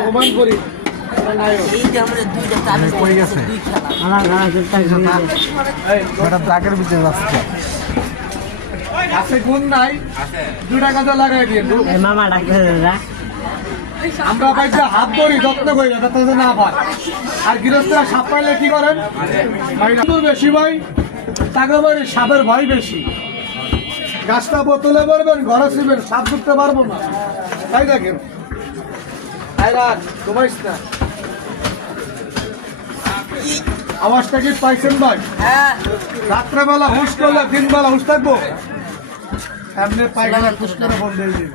অপমান করি আছে গুণ নাই 2 টাকা তো লাগাই দিয়ে মামা ডাক্তার আমরা পাইছে হাত ধরি যত্ন করি যাতে না পায় আর গৃহস্থরা সাপ পাইলে কি করেন বেশি ভাই টাকা বাড়ি সাপের ভয় বেশি গাছটা বোতলে পারবেন ঘরে ছিবেন সাপ ঢুকতে পারবো না তাই দেখেন ঘুমাইস না আওয়াজটা কি পাইছেন ভাই রাত্রেবেলা হুঁশ করলে দিনবেলা হুঁশ থাকবো এমনি পায়খানা খুশ করে বন্ধ হয়ে যাবে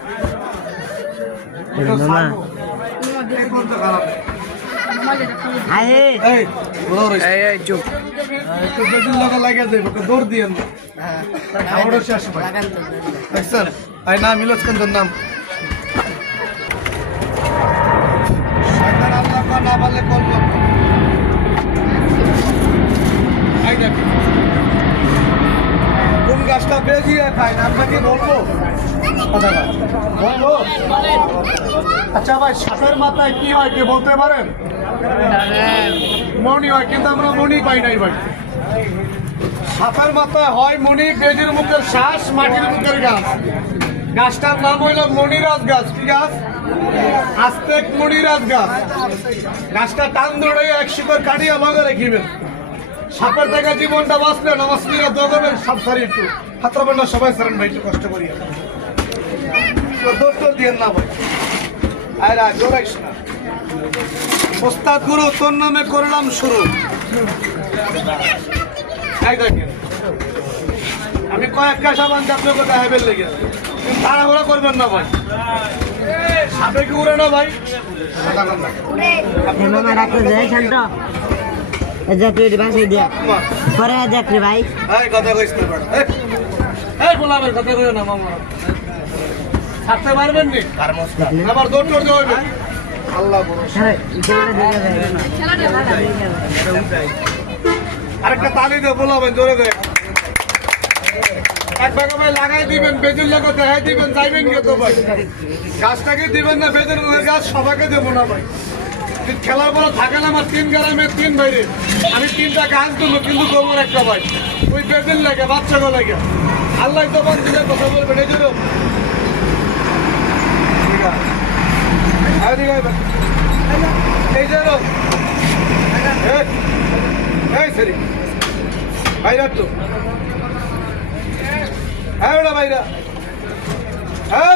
দৌড় দিয়ে নাম ইলস্কন্দর নাম না পারলে কল কোন গাছটা বেজিয়ে খায় না আপনাকে বলবো বলবো আচ্ছা ভাই সাপের মাথায় কি হয় কে বলতে পারেন মণি হয় কিন্তু আমরা মণি পাই নাই ভাই সাপের মাথায় হয় মণি বেজির মুখের শ্বাস মাটির মুখের গাছ গাছটার নাম হইল মণিরাজ গাছ কি গাছ আস্তেক মণিরাজ গাছ গাছটা টান ধরে এক শিকড় কাটিয়ে লগে রেখিবেন সাপের থেকে জীবনটা বাঁচলে নামাজ নিয়ে দোকানের সাপ সারি একটু হাতরা বন্যা সবাই সারেন ভাই একটু কষ্ট করি দোষ দিয়ে না ভাই আয়রা জোরাইস না ওস্তাদ গুরু তোর নামে করলাম শুরু আমি কয়েকটা সাবান চাপলে কোথায় হেবেল লেগে তাড়াহুড়া করবেন না ভাই সাপে কি উড়ে না ভাই মামা ডাক্তার যাই শান্ত যাত্রী বাসে দিয়া পরে যাত্রী ভাই কথা কইস না বলাবেন কথা কইও না মামা থাকতে পারবেন নি আবার দৌড় দৌড় হইবে আল্লাহ আরেকটা তালি দিয়ে বলাবেন জোরে করে এক ভাগে ভাই লাগাই দিবেন বেজুর লোক দেখাই দিবেন যাইবেন কে তো ভাই গাছটাকে দিবেন না বেজুর গাছ সবাইকে দেবো না ভাই খেলার পরে থাকে না আমার 3 গ্রামের 3 ভাইরে আমি 3টা গাছ দেবো কিন্তু গোবর একটা ভাই ওই বেজুর লাগে বাচ্চাকে লাগে আল্লাহ তো বন্ধ দিলে কথা বলবেন এই জন্য এই জন্য এই সরি ভাইরা তো হ্যাঁ ভাইরা হ্যাঁ